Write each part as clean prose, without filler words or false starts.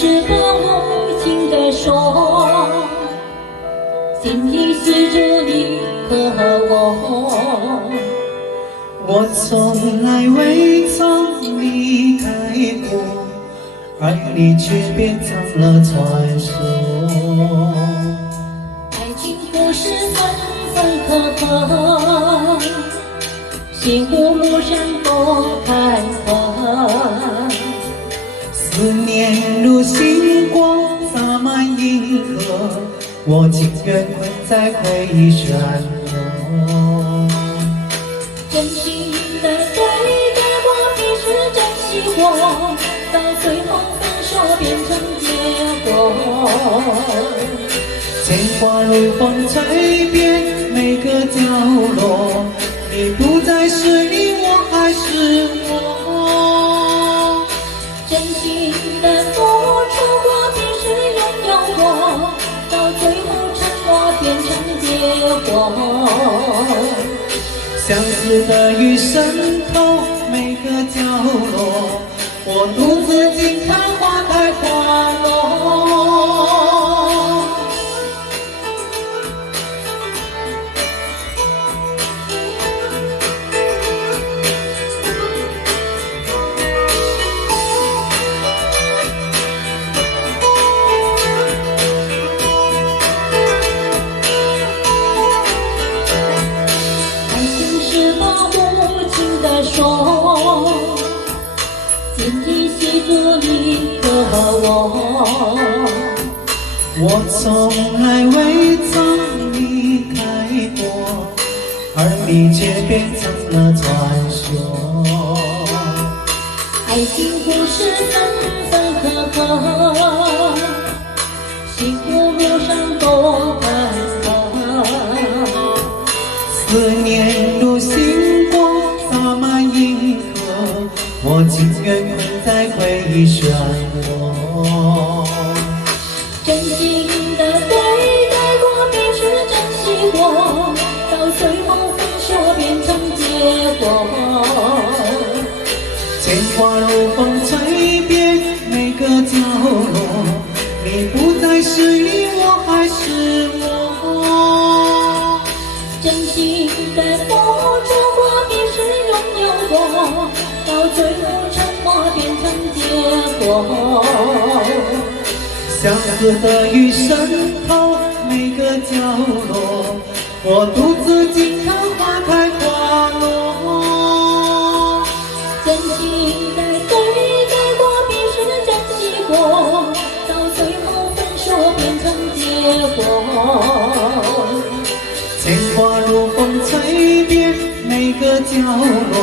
是个无情的说，心里系着你和我。我从来未曾离开过，而你却变成了传说。爱情故事分分合合，幸福路上多坎坷。思念如星光洒满银河，我情愿困在回忆漩涡。真心的对待过，彼此珍惜过，到最后分手变成结果。牵挂如风吹遍每个角落，你不再是你，我还是我。真心的付出过，彼此拥有过，到最后沉默变成结果。相思的雨渗透每个角落，我独自静看花开花落。说，紧紧系住你和我。我从来未曾离开过，而你却变成了传说。爱情故事分分合合，幸福路上多坎坷。思念如星光洒满银河，我情愿困在回忆漩涡。真心的对待过，彼此珍惜过，到最后分手变成结果。牵挂如风吹遍每个角落，你不再是你，我还是我。真心的付出过，彼此拥有过，到最后沉默变成结果。相思的雨渗透每个角落，我独自静看花开花落。真心的对待过，彼此珍惜过，到最后分手变成结果。牵挂如风吹遍每个角落，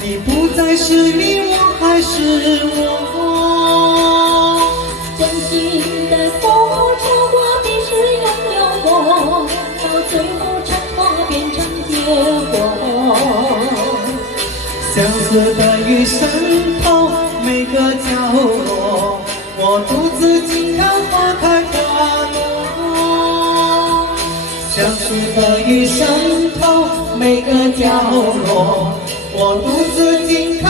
你不再是你，我还是我。真心的付出过，彼此拥有过，到最后沉默变成结果。相思的雨渗透每个角落，我独自静看花开花落。相思的雨渗透每个角落，我独自静看